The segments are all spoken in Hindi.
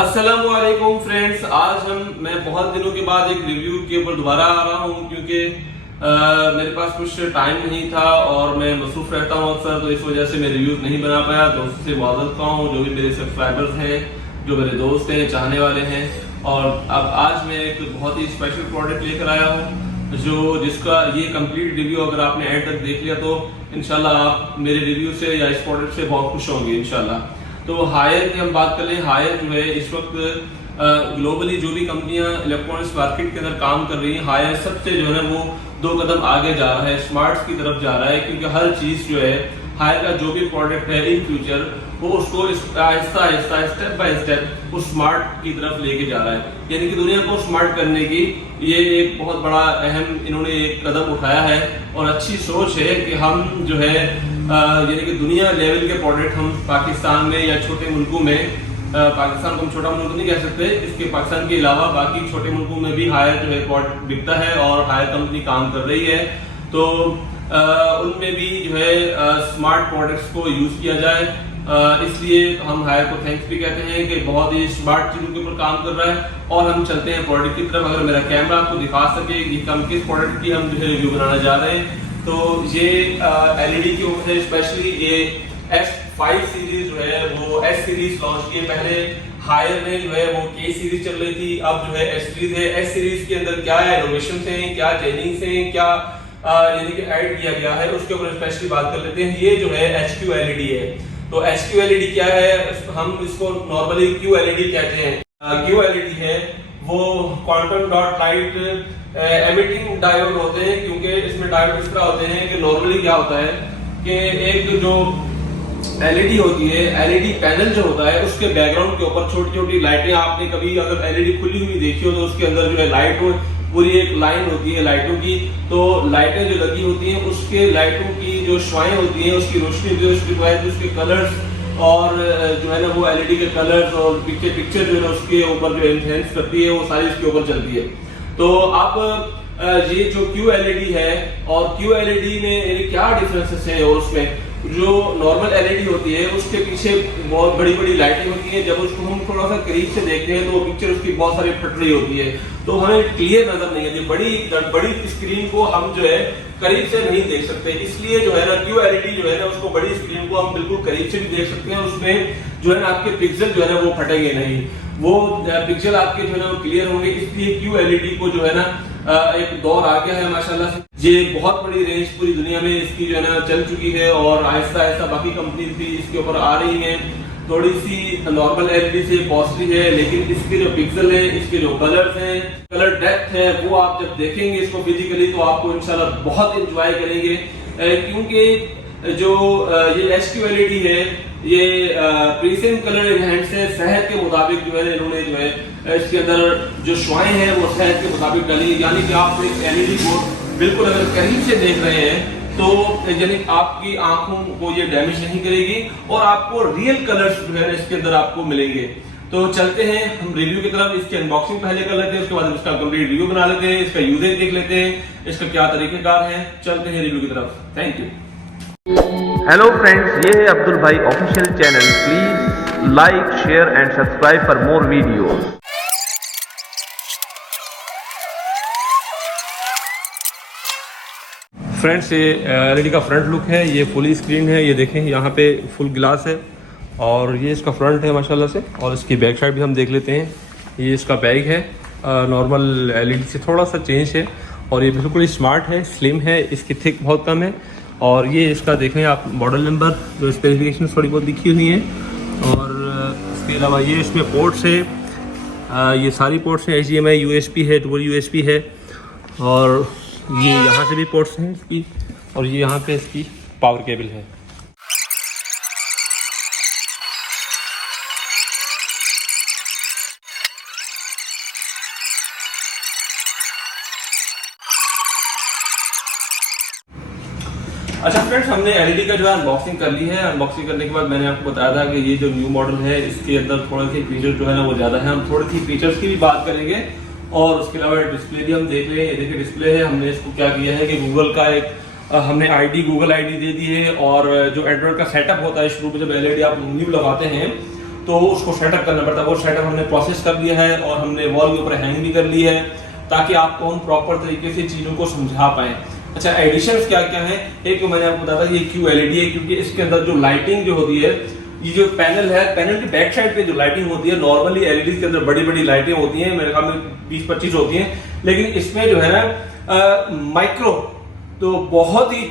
अस्सलामुअलैकुम फ्रेंड्स, मैं बहुत दिनों के बाद एक रिव्यू के ऊपर दोबारा आ रहा हूँ क्योंकि मेरे पास कुछ टाइम नहीं था और मैं मसरूफ रहता हूँ अक्सर, तो इस वजह से मैं रिव्यूज नहीं बना पाया। दोस्तों से माज़रत ख़्वाह हूँ, जो भी मेरे सब्सक्राइबर्स हैं, जो मेरे दोस्त हैं, चाहने वाले हैं। और अब आज मैं एक बहुत ही स्पेशल प्रोडक्ट लेकर आया हूँ जिसका ये कंप्लीट रिव्यू अगर आपने एंड तक देख लिया तो इंशाल्लाह आप मेरे रिव्यू से या इस प्रोडक्ट से बहुत खुश होंगे इंशाल्लाह। तो हायर की हम बात कर लें। हायर जो है इस वक्त ग्लोबली जो भी कंपनियां इलेक्ट्रॉनिक्स मार्केट के अंदर काम कर रही हैं, हायर सबसे जो है वो 2 कदम आगे जा रहा है, स्मार्ट्स की तरफ जा रहा है। क्योंकि हर चीज जो है हायर का जो भी प्रोडक्ट है इन फ्यूचर वो उसको Aahista Aahista step by step उस स्मार्ट की तरफ लेके जा रहा है। यानी कि दुनिया को स्मार्ट करने की ये एक बहुत बड़ा अहम इन्होंने एक कदम उठाया है और अच्छी सोच है कि हम जो है यानी कि दुनिया लेवल के प्रोडक्ट हम पाकिस्तान में या छोटे मुल्कों में, पाकिस्तान को हम छोटा मुल्क नहीं कह सकते, इसके पाकिस्तान के अलावा बाकी छोटे मुल्कों में भी हायर जो है प्रोडक्ट बिकता है और हायर कंपनी काम कर रही है। तो उनमें भी जो है स्मार्ट प्रोडक्ट्स को यूज किया जाए, इसलिए हम हायर को थैंक्स भी कहते हैं कि बहुत ही स्मार्ट चीजों के ऊपर काम कर रहा है। और हम चलते हैं प्रोडक्ट की तरफ। अगर मेरा कैमरा आपको दिखा सके कि हम किस प्रोडक्ट की हम जो है रिव्यू बनाने जा रहे हैं, तो ये एलईडी के ऊपर है। स्पेशली ये S5 सीरीज जो है वो S सीरीज लॉन्च की। पहले हायर में जो है वो K सीरीज चल रही थी, अब जो है S सीरीज है। S सीरीज के अंदर क्या है इनोवेशन है, क्या चेंजिंग है, क्या यानी कि ऐड किया गया है, उसके ऊपर स्पेशली बात कर लेते हैं। ये जो है HQ LED है। तो HQ LED क्या है, हम इसको नॉर्मली Q LED कहते हैं। Q LED है वो quantum dot light emitting diode होते हैं, क्योंकि इसमें डायोड इस तरह होते हैं कि नॉर्मली क्या होता है कि एक जो एलईडी होती है, एलईडी पैनल जो होता है उसके बैकग्राउंड के ऊपर छोटी छोटी लाइटें, आपने कभी अगर एलईडी खुली हुई देखी हो तो उसके अंदर जो है लाइट पूरी एक लाइन होती है लाइटों की। तो लाइटें जो लगी होती हैं उसके लाइटों की जो शुआएं होती हैं उसकी रोशनी जो उसके कलर्स और जो है ना वो एलईडी के कलर्स और पिक्चर जो है ना उसके ऊपर जो एनहेंस करती है वो सारी इसके ऊपर चलती है। तो अब ये जो Q LED है और Q LED में क्या डिफरेंसेस है, और उसमें जो नॉर्मल LED होती है उसके पीछे बहुत बड़ी बड़ी लाइटें होती हैं। जब उसको हम थोड़ा सा करीब से देखते हैं तो वो पिक्चर उसकी बहुत सारी फट रही होती है, तो हमें क्लियर नजर नहीं आती। बड़ी स्क्रीन को हम जो है करीब से नहीं देख सकते, इसलिए जो है ना Q LED जो है ना उसको बड़ी स्क्रीन को हम बिल्कुल करीब से भी देख सकते हैं। उसमें जो है ना आपके पिक्सल जो है ना वो फटेंगे नहीं, वो पिक्सल आपके जो है ना वो क्लियर होंगे। इसलिए Q LED को जो है ना एक दौर आ गया है माशाल्लाह से। ये बहुत बड़ी रेंज पूरी दुनिया में इसकी जो है ना चल चुकी है और आहिस्ता आहिस्ता बाकी कंपनीज भी इसके ऊपर आ रही हैं। थोड़ी सी नॉर्मल एलईडी से कॉस्टली है, लेकिन इसके जो पिक्सल है, इसके जो कलर्स हैं, कलर डेप्थ है, वो आप जब देखेंगे इसको फिजिकली तो आपको इंशाल्लाह बहुत एंजॉय करेंगे। क्योंकि जो ये HQ LED है ये प्रीसियम कलर एनहांस है। शहद के मुताबिक जो है इन्होंने जो है इसके अंदर जो शुआएं हैं वो शहद के मुताबिक डाली, यानी कि आप एक एलईडी को बिल्कुल अगर करीब से देख रहे हैं तो यानी आपकी आंखों को ये डैमेज नहीं करेगी और आपको रियल कलर्स जो है इसके अंदर आपको मिलेंगे। तो चलते हैं हम रिव्यू की तरफ। इसकी अनबॉक्सिंग पहले कर लेते हैं, उसके बाद इसका कंप्लीट रिव्यू बना लेते हैं, इसका यूजेज देख लेते हैं, इसका क्या तरीकेकार है। चलते हैं रिव्यू की तरफ। Thank you. हेलो फ्रेंड्स, ये है अब्दुल भाई official channel. Please like, share and subscribe for more videos. Friends, ये एलईडी का फ्रंट लुक है, ये फुली स्क्रीन है, ये देखें यहाँ पे फुल ग्लास है और ये इसका फ्रंट है माशाल्लाह से। और इसकी बैक साइड भी हम देख लेते हैं। ये इसका बैग है, नॉर्मल एलईडी से थोड़ा सा चेंज है और ये बिल्कुल स्मार्ट है, स्लिम है, इसकी थिक बहुत कम है। और ये इसका देखें आप मॉडल नंबर, जो स्पेसिफिकेशन थोड़ी बहुत लिखी हुई हैं। और इसके अलावा ये इसमें पोर्ट्स है, ये सारी पोर्ट्स हैं, HDMI, USB है, डबल USB है और ये यहाँ से भी पोर्ट्स हैं इसकी, और ये यहाँ पे इसकी पावर केबल है। अच्छा फ्रेंड्स, हमने एलईडी का जो है अनबॉक्सिंग कर ली है। अनबॉक्सिंग करने के बाद मैंने आपको बताया था कि ये जो न्यू मॉडल है इसके अंदर थोड़े से फीचर्स जो है ना वो ज़्यादा है। हम थोड़ी सी फीचर्स की भी बात करेंगे और उसके अलावा डिस्प्ले भी हम देख लें। ये देखिए डिस्प्ले है, हमने इसको क्या किया है कि गूगल का एक हमने गूगल आईडी दे दी है। और जो एंड्रॉइड का सेटअप होता है शुरू में जब एलईडी आप न्यू लगाते हैं तो तो उसको सेटअप करना पड़ता है। वो सेटअप हमने प्रोसेस कर लिया है और हमने वॉल के ऊपर हैंग भी कर ली है, ताकि आपको हम प्रॉपर तरीके से चीज़ों को समझा पाएँ। अच्छा, एडिशंस क्या क्या है? एक तो मैंने आपको बताया था ये QLED है, क्योंकि इसके अंदर जो लाइटिंग जो होती है, ये जो पैनल है, पैनल की बैक साइड पे जो लाइटिंग होती है, नॉर्मली LED के अंदर बड़ी बड़ी लाइटें होती हैं, मेरे ख्याल में 20-25 होती हैं, लेकिन इसमें जो है ना माइक्रो, तो बहुत ही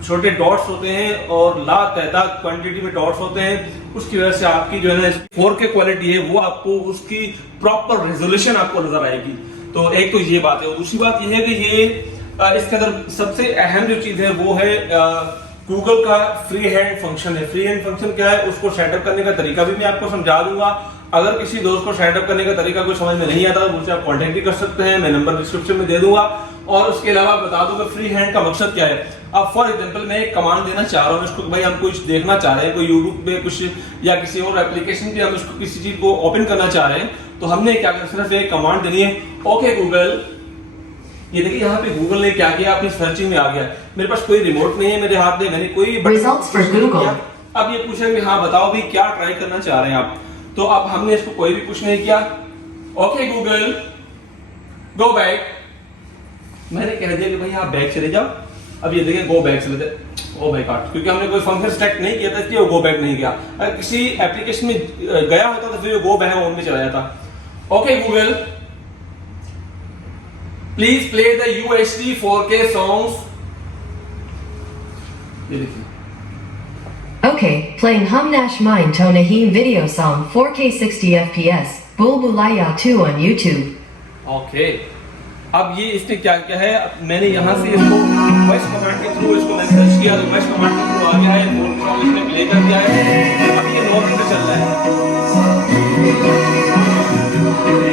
छोटे डॉट्स होते हैं और लातादाद क्वांटिटी में डॉट्स होते हैं। उसकी वजह से आपकी जो है ना 4K क्वालिटी है वो आपको उसकी प्रॉपर रेजोल्यूशन आपको नजर आएगी। तो एक तो ये बात है, और दूसरी बात ये है कि ये इसके अंदर सबसे अहम जो चीज है वो है गूगल का फ्री हैंड फंक्शन है। फ्री हैंड फंक्शन क्या है, उसको सेटअप करने का तरीका भी मैं आपको समझा दूंगा। अगर किसी दोस्त को सेटअप करने का तरीका कोई समझ में नहीं आता तो मुझसे आप कांटेक्ट भी कर सकते हैं, मैं नंबर डिस्क्रिप्शन में दे दूंगा। और उसके अलावा बता दूंगा फ्री हैंड का मकसद क्या है। अब फॉर एग्जांपल मैं एक कमांड देना चाह रहा हूँ इसको, भाई हम कुछ देखना चाह रहे हैं, कोई यूट्यूब पे कुछ या किसी और एप्लीकेशन पे हम इसको किसी चीज को ओपन करना चाह रहे हैं, तो हमने क्या करना, सिर्फ एक कमांड देनी है, ओके गूगल। ये देखिए यहाँ पे गूगल ने क्या किया, अपनी सर्चिंग में आ गया। मेरे पास कोई रिमोट नहीं है मेरे हाथ में, मैंने कोई Results for Google। अब ये पूछा कि हाँ बताओ भी क्या ट्राई करना चाह रहे हैं आप। तो अब हमने इसको कोई भी कुछ नहीं किया, ओके गूगल गो बैक। मैंने कह दिया कि भाई आप बैक चले जाओ। अब ये देखिए गो बैक चले जाए, ओ माय गॉड, क्योंकि हमने कोई फंक्शन सेट नहीं किया था इसलिए वो गो बैक नहीं गया। अगर किसी एप्लीकेशन में गया होता तो फिर वो गो बैक ऑन में चला जाता। Okay Google please play the UHD 4K songs. ये देखिए, Okay, playing Humnash Mine Tonahim video song 4K 60 FPS, Bulbulaya 2 on YouTube। Okay अब ये इसने क्या किया है, मैंने यहाँ से इसको वॉइस कमांड के थ्रू इसको मैंने सर्च किया तो वॉइस कमांड के थ्रू आ गया है, फोन सॉन्ग इसने प्ले कर दिया है। अब ये नॉर्मल पे चल रहा है,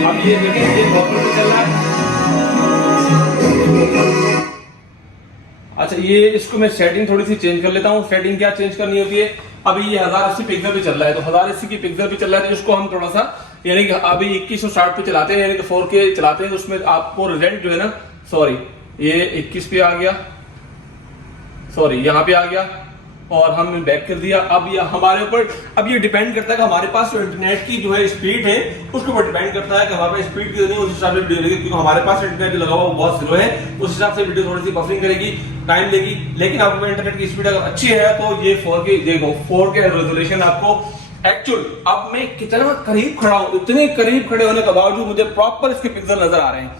अब ये देखिए ये नॉर्मल पे चल रहा है। अच्छा, ये इसको मैं सेटिंग थोड़ी सी चेंज कर लेता हूँ। सेटिंग क्या चेंज करनी होती है, अभी ये 1080 पिक्सल पे चल रहा है, तो 1080 की पिक्सल पे चल रहा है, तो इसको हम थोड़ा सा यानी कि अभी 2160 पे चलाते हैं, यानी कि 4K चलाते हैं, तो उसमें आपको रिजल्ट जो है ना, सॉरी ये 21 पे आ गया, सॉरी यहाँ पे आ गया और हमने बैक कर दिया। अब ये हमारे ऊपर, अब ये डिपेंड करता है कि हमारे पास जो इंटरनेट की जो है स्पीड है उसके ऊपर डिपेंड करता है कि हमारे पास स्पीड कितनी है, उस हिसाब से वीडियो लेगी। क्योंकि हमारे पास इंटरनेट लगा हुआ वो बहुत स्लो है, उस हिसाब से वीडियो थोड़ी सी बफरिंग करेगी, टाइम लेगी। लेकिन आपको इंटरनेट की स्पीड अगर अच्छी है तो ये 4K देखो, 4K रेजोल्यूशन आपको एक्चुअल, अब मैं कितना करीब खड़ा हूं, इतने करीब खड़े होने के बावजूद मुझे प्रॉपर इसके पिक्सल नजर आ रहे हैं,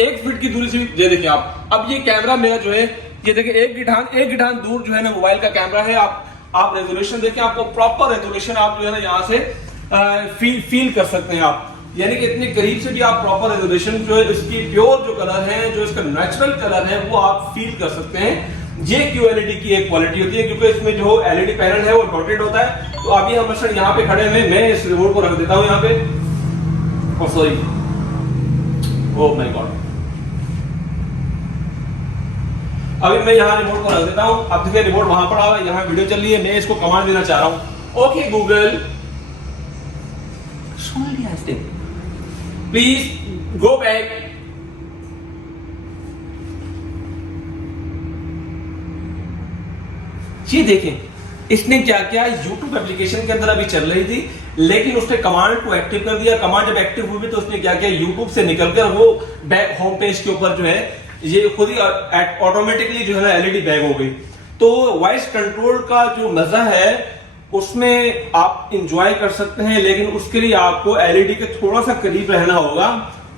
1 फीट की दूरी से भी। ये देखिए आप, अब ये कैमरा मेरा जो है, ये देखिए एक गिठान दूर जो है ना मोबाइल का कैमरा है। आप रेजोल्यूशन देखिए, आपको प्रॉपर रेजोल्यूशन आप जो है ना यहाँ से फील कर सकते हैं आप, यानी कि इतने करीब से भी आप प्रॉपर रेजोल्यूशन जो है इसकी प्योर जो कलर है, जो इसका नेचुरल कलर है वो आप फील कर सकते हैं। ये QLED की एक क्वालिटी होती है, क्योंकि इसमें जो LED पैनल है वो डॉटेड होता है। तो अभी हम मसलन यहाँ पे खड़े हैं, मैं इस रिमोट को रख देता हूँ यहाँ पे, oh sorry, oh my God, अभी मैं यहाँ रिमोट को रख देता हूँ। अब देखिए रिमोट वहां पड़ा हुआ है, यहाँ वीडियो चल रही है, मैं इसको कमांड देना चाह रहा हूँ, okay Google please go back. ये देखें इसने क्या किया, YouTube एप्लीकेशन के अंदर अभी चल रही थी, लेकिन उसने कमांड को एक्टिव कर दिया। कमांड जब एक्टिव हुई तो उसने क्या किया, YouTube से निकलकर वो बैक होम पेज के ऊपर जो है ये खुद ही ऑटोमेटिकली जो है ना LED बैक हो गई। तो वॉइस कंट्रोल का जो मजा है उसमें आप इंजॉय कर सकते हैं, लेकिन उसके लिए आपको LED के थोड़ा सा करीब रहना होगा।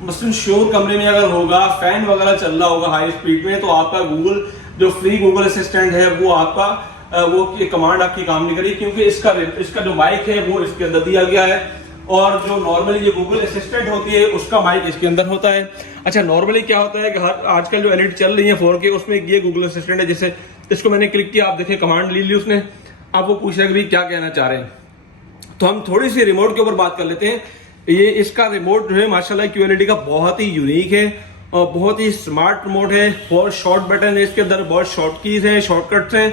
मसलन शोर कमरे में अगर होगा, फैन वगैरह चल रहा होगा हाई स्पीड में, तो आपका गूगल जो फ्री गूगल असिस्टेंट है वो आपका वो कमांड आपकी काम नहीं करेगी, क्योंकि इसका जो माइक है वो इसके अंदर दिया गया है, और जो नॉर्मली ये गूगल असिस्टेंट होती है उसका माइक इसके अंदर होता है। अच्छा, नॉर्मली क्या होता है कि हर आजकल जो LED चल रही है 4K, उसमें ये गूगल असिस्टेंट है। जैसे इसको मैंने क्लिक किया, आप देखिए कमांड ले ली उसने, अब वो पूछ रहा है कि भाई क्या कहना चाह रहे हैं। तो हम थोड़ी सी रिमोट के ऊपर बात कर लेते हैं। ये इसका रिमोट जो है माशाल्लाह QLED का बहुत ही यूनिक है और बहुत ही स्मार्ट रिमोट है। बहुत शॉर्ट बटन है इसके अंदर, बहुत शॉर्ट कीज है, शॉर्टकट्स हैं।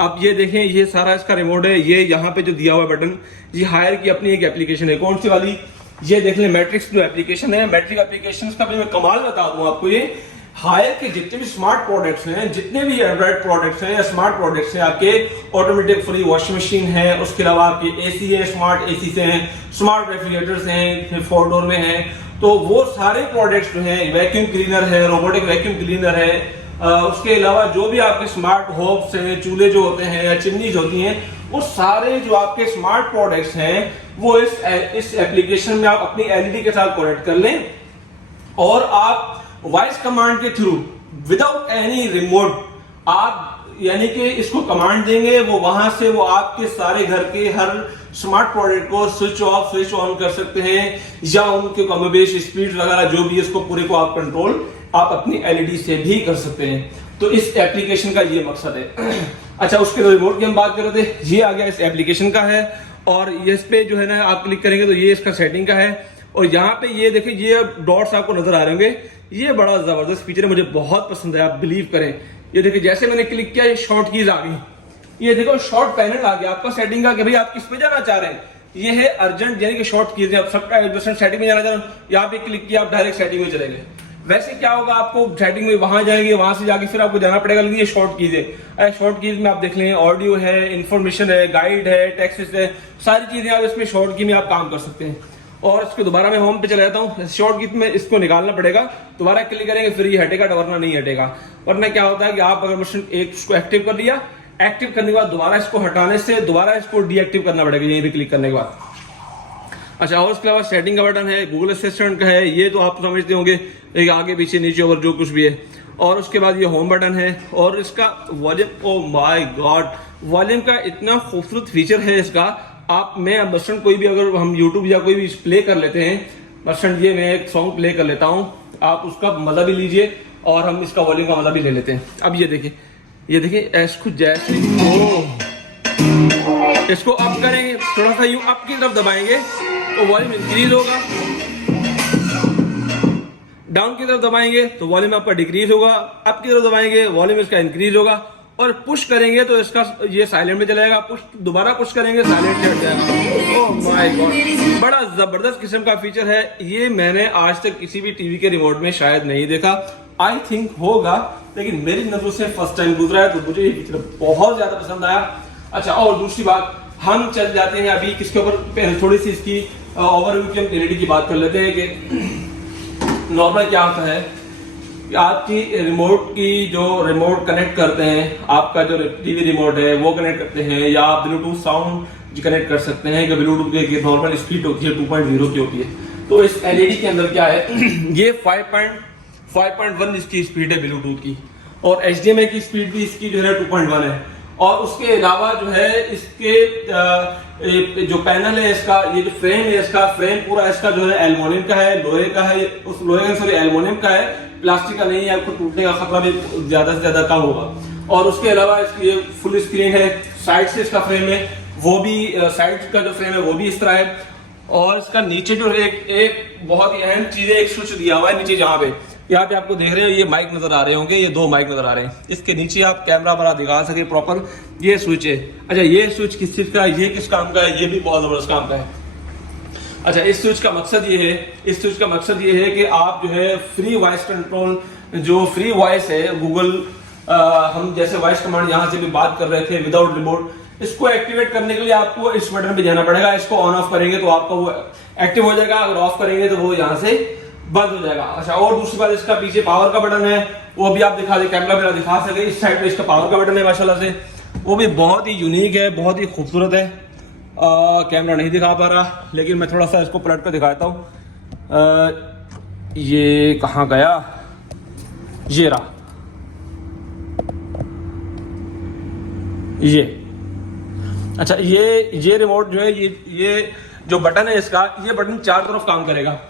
अब ये देखें, ये सारा इसका रिमोट है। ये यहाँ पे जो दिया हुआ बटन, ये हायर की अपनी एक एप्लीकेशन है। कौन सी वाली, ये देख लें, मैट्रिक्स जो एप्लीकेशन है। मैट्रिक एप्लीकेशन का भी मैं कमाल बता दूं आपको, ये हायर के जितने भी स्मार्ट प्रोडक्ट्स हैं, जितने भी एंड्रॉइड प्रोडक्ट्स हैं या स्मार्ट प्रोडक्ट्स हैं, आपके ऑटोमेटिक फ्री वॉशिंग मशीन है, उसके अलावा आपके एसी है, स्मार्ट एसी से हैं, स्मार्ट रेफ्रिजरेटर्स हैं, 4 डोर में हैं, तो वो सारे प्रोडक्ट्स जो हैं, वैक्यूम क्लीनर है, रोबोटिक वैक्यूम क्लीनर है, उसके अलावा जो भी आपके स्मार्ट होब्स हैं, चूल्हे जो होते हैं या चिमनीज होती हैं, वो सारे जो आपके स्मार्ट प्रोडक्ट्स हैं वो इस एप्लीकेशन में आप अपनी एलईडी के साथ कनेक्ट कर लें और आप वॉइस कमांड के थ्रू विदाउट एनी रिमोट आप यानी कि इसको कमांड देंगे, वो वहां से वो आपके सारे घर के हर स्मार्ट प्रोडक्ट को स्विच ऑफ स्विच ऑन कर सकते हैं या उनके कमोबेश स्पीड वगैरह जो भी है इसको पूरे को आप कंट्रोल आप अपनी एलईडी से भी कर सकते हैं। तो इस एप्लीकेशन का ये मकसद है। अच्छा, उसके रिमोट की हम बात कर रहे थे, ये आ गया इस एप्लीकेशन का है और इस पे जो है ना आप क्लिक करेंगे तो ये इसका सेटिंग का है और यहाँ पे ये देखिए ये डॉट्स आपको नजर आ रहे होंगे, ये बड़ा जबरदस्त फीचर है, मुझे बहुत पसंद है, आप बिलीव करें। ये देखिए जैसे मैंने क्लिक किया ये शॉर्ट कीज आ गई, ये देखो शॉर्ट पैनल आ गया आपका सेटिंग का कि भाई आप किस पे जाना चाह रहे हैं। ये है अर्जेंट यानी कि शॉर्ट कीज, आप सबका सेटिंग में जाना चाह रहे हैं, यहाँ पे क्लिक किया आप डायरेक्ट सेटिंग में चले गए। वैसे क्या होगा, आपको सेटिंग में वहां जाएंगे, वहां से जाके फिर आपको जाना पड़ेगा, लेकिन ये शॉर्ट कीज है। शॉर्ट कीज में आप देख लें ऑडियो है, इन्फॉर्मेशन है, गाइड है, टेक्स्ट है, सारी चीजें आप इसमें शॉर्ट की में आप काम कर सकते हैं। और इसको दोबारा मैं होम पे चला जाता हूँ, शॉर्ट की में इसको निकालना पड़ेगा, दोबारा क्लिक करेंगे फिर ये हटेगा, वरना नहीं हटेगा। वरना क्या होता है कि आप अगर मशीन एक इसको एक्टिव कर लिया, एक्टिव करने के बाद दोबारा इसको हटाने से दोबारा इसको डीएक्टिव करना पड़ेगा यहीं पे क्लिक करने के बाद। अच्छा, और उसके अलावा सेटिंग का बटन है, गूगल असिस्टेंट का है, ये तो आप समझते होंगे एक आगे पीछे नीचे ऊपर जो कुछ भी है। और उसके बाद ये होम बटन है और इसका volume, oh my God, volume का इतना खूबसूरत फीचर है इसका। आप मैं मसलन कोई भी अगर हम यूट्यूब या कोई भी प्ले कर लेते हैं, मसलन ये मैं एक सॉन्ग प्ले कर लेता हूँ, आप उसका मजा भी लीजिए और हम इसका वॉल्यूम का मजा भी ले लेते हैं। अब ये देखिए, ये देखिए इसको जैसे इसको अप करेंगे, थोड़ा सा यूं अप की तरफ दबाएंगे तो वॉल्यूम इंक्रीज होगा, डाउन की तरफ दबाएंगे तो वॉल्यूम आपका डिक्रीज होगा, अप की तरफ दबाएंगे वॉल्यूम इसका इंक्रीज होगा, और पुश करेंगे तो इसका ये साइलेंट में चलेगा, पुश दोबारा पुश करेंगे साइलेंट में हट जाएगा। ओह माय गॉड, बड़ा जबरदस्त किस्म का फीचर है ये। मैंने आज तक किसी भी टीवी के रिमोट में शायद नहीं देखा, आई थिंक होगा, लेकिन मेरी नजरों से फर्स्ट टाइम गुजरा है, तो मुझे ये फीचर बहुत ज्यादा पसंद आया। अच्छा, और दूसरी बात, हम चल जाते हैं अभी किसके ऊपर, थोड़ी सी इसकी ओवरव्यू की हम एलईडी की बात कर लेते हैं कि नॉर्मल क्या होता है कि आपकी रिमोट की जो रिमोट कनेक्ट करते हैं, आपका जो टीवी रिमोट है वो कनेक्ट करते हैं, या आप ब्लूटूथ साउंड कनेक्ट कर सकते हैं कि ब्लूटूथ की नॉर्मल स्पीड होती है 2.0 की होती है। तो इस एलईडी के अंदर क्या है, ये 5.1 इसकी स्पीड है ब्लूटूथ की, और एचडीएमआई की स्पीड भी इसकी जो है 2.1 है। और उसके अलावा जो है इसके जो पैनल है इसका, ये जो फ्रेम है इसका, फ्रेम पूरा इसका जो है एल्युमिनियम का है, लोहे का है, उस लोहे का सॉरी एल्युमिनियम का है, प्लास्टिक का नहीं है, आपको टूटने का खतरा भी ज्यादा से ज्यादा कम होगा। और उसके अलावा इसकी ये फुल स्क्रीन है, साइड से इसका फ्रेम है वो भी, साइड का जो फ्रेम है वो भी इस तरह है। और इसका नीचे जो है एक बहुत ही अहम चीज है, एक स्विच दिया हुआ है नीचे, जहाँ पे यहाँ पे आपको देख रहे हो ये माइक नजर आ रहे होंगे, ये 2 माइक नजर आ रहे हैं, इसके नीचे आप कैमरा बना दिखा सके प्रॉपर, ये स्विच है। अच्छा, ये स्विच किस चीज का है, ये किस काम का है, ये भी बहुत जबरदस्त काम का है। अच्छा, इस स्विच का मकसद ये है, इस स्विच का मकसद ये है कि आप जो है फ्री वॉइस कंट्रोल, जो फ्री वॉइस है गूगल, हम जैसे वॉइस कमांड यहाँ से भी बात कर रहे थे विदाउट रिमोट, इसको एक्टिवेट करने के लिए आपको इस बटन पे जाना पड़ेगा। इसको ऑन ऑफ करेंगे तो आपका वो एक्टिव हो जाएगा, अगर ऑफ करेंगे तो वो यहाँ से बंद हो जाएगा। अच्छा, और दूसरी बात, इसका पीछे पावर का बटन है, वो भी आप दिखा दे, कैमरा मेरा दिखा सके, इस साइड पे इसका पावर का बटन है माशाल्लाह से, वो भी बहुत ही यूनिक है, बहुत ही खूबसूरत है। कैमरा नहीं दिखा पा रहा, लेकिन मैं थोड़ा सा इसको पलट कर दिखाता हूँ। ये कहाँ गया, ये रहा, ये। अच्छा, ये रिमोट जो है, ये जो बटन है इसका, ये बटन 4 तरफ काम करेगा।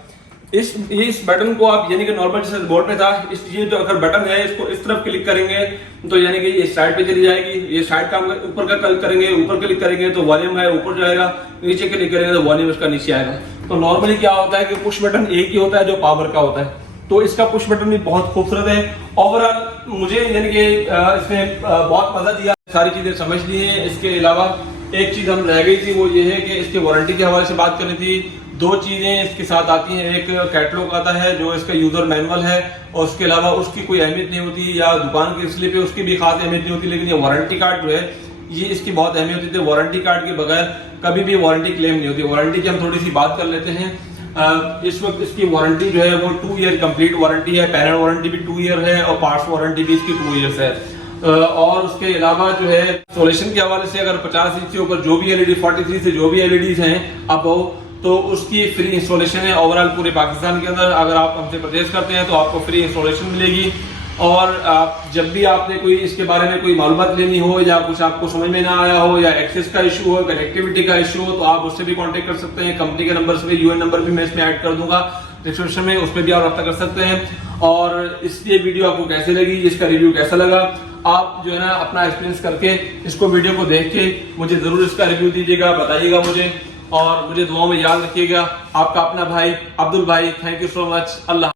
इस बटन को आप यानी कि नॉर्मल जैसे रिमोट में था, ये जो अगर बटन है इसको इस तरफ क्लिक करेंगे तो यानी कि ये साइड पे चली जाएगी, ये साइड काम ऊपर का क्लिक करेंगे, ऊपर क्लिक करेंगे तो वॉल्यूम है ऊपर जाएगा, नीचे क्लिक करेंगे तो वॉल्यूम इसका नीचे आएगा। तो नॉर्मली क्या होता है कि पुश बटन एक ही होता है जो पावर का होता है, तो इसका पुश बटन भी बहुत खूबसूरत है। ओवरऑल मुझे यानी कि इसने बहुत मजा दिया, सारी चीजें समझ ली है। इसके अलावा एक चीज हम रह गई थी, वो ये है कि इसके वारंटी के हवाले से बात करनी थी। दो चीजें इसके साथ आती हैं, एक कैटलॉग आता है जो इसका यूजर मैनुअल है, और उसके अलावा उसकी कोई अहमियत नहीं होती, या दुकान की स्लिप है उसकी भी खास अहमियत नहीं होती, लेकिन ये वारंटी कार्ड जो है ये इसकी बहुत अहमियत होती है। वारंटी कार्ड के बगैर कभी भी वारंटी क्लेम नहीं होती। वारंटी की हम थोड़ी सी बात कर लेते हैं। इस वक्त इसकी वारंटी जो है वो 2 ईयर कंप्लीट वारंटी है, पैनल वारंटी भी 2 ईयर है और पार्ट्स वारंटी भी इसकी 2 ईयर्स है। और उसके अलावा जो है इंस्टॉलेशन के हवाले से अगर 50 इंच से ऊपर जो भी एलईडी 43 से जो भी एलईडीज हैं अब तो उसकी फ्री इंस्टॉलेशन है ओवरऑल पूरे पाकिस्तान के अंदर। अगर आप हमसे परचेज करते हैं तो आपको फ्री इंस्टॉलेशन मिलेगी। और आप जब भी आपने कोई इसके बारे में कोई मालूमात लेनी हो या कुछ आपको समझ में ना आया हो या एक्सेस का इशू हो, कनेक्टिविटी का इशू हो, तो आप उससे भी कांटेक्ट कर सकते हैं। कंपनी के नंबर से यूएन नंबर भी मैं इसमें ऐड कर दूंगा डिस्क्रिप्शन में, उस पर भी आप रब्ता कर सकते हैं। और ये वीडियो आपको कैसे लगी, इसका रिव्यू कैसा लगा, आप जो है ना अपना एक्सपीरियंस करके इसको वीडियो को देख के मुझे जरूर इसका रिव्यू दीजिएगा, बताइएगा मुझे, और मुझे दुआओं में याद रखिएगा। आपका अपना भाई अब्दुल भाई। Thank you so much. Allah.